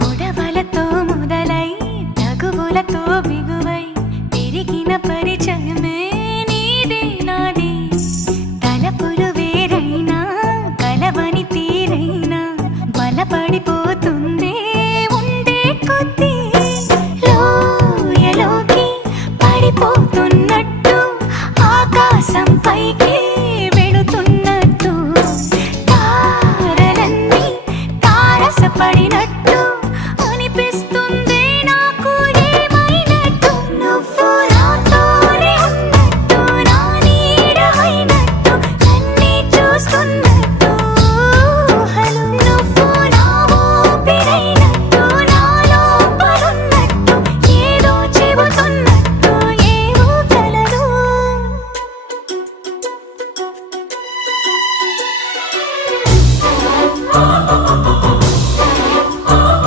గొడవలతో మొదలై తగువులతో బిగువై పెరిగిన పరిచయమే నీదే నాది. తలపులు వేరైనా కలవని తీరైనా బలపడిపోతుంది ఉండే కొద్ది. లోయలోకి పడిపోతున్నట్టు ఆకాశం పైకి వెళుతున్నట్టు. తారలన్నీ తారసపడినట్టు Oh, oh, oh, oh.